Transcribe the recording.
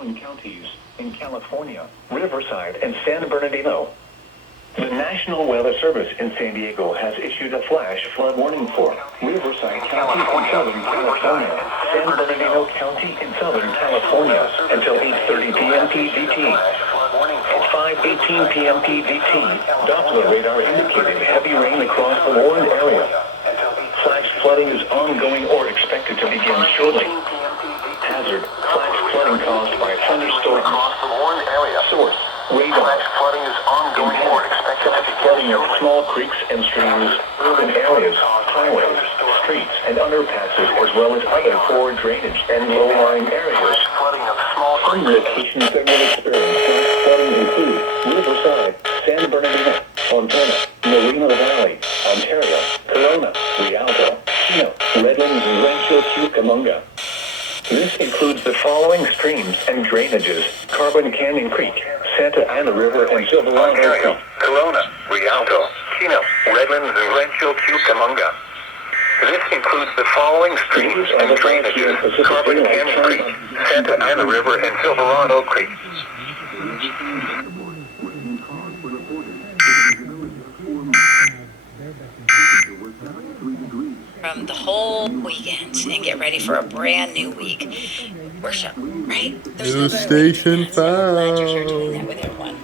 following counties in California: Riverside and San Bernardino. The National Weather Service in San Diego has issued a flash flood warning for Riverside County in Southern California, San Bernardino County in Southern California until 8:30 p.m. PDT. At 5:18 p.m. PDT, Doppler radar indicated heavy rain across the warned area. Flash flooding is ongoing or expected to begin shortly. Hazard: flash flooding caused by thunderstorms. Source: radar. Flash flooding is ongoing or expected to begin Flooding of small creeks and streams, urban areas, highways, streets, and underpasses, as well as other poor drainage and low-lying areas. Flooding of small Some locations that will experience flash flooding include Riverside, San Bernardino, Fontana, Moreno Valley, Ontario, Corona, Rialto, Chino, Redlands, and Rancho Cucamonga. This includes the following streams and drainages: Carbon Canyon Creek, Santa Ana River, and Silverado Creek. Corona, Rialto, Chino, Redlands, and Rancho Cucamonga. This includes the following streams and drainages: Carbon Canyon Creek, Santa Ana River, and Silverado Creek. From the whole weekend and get ready for a brand new week. Worship, right? There's New no better way to do station that, so I'm glad you're here doing that found. with everyone.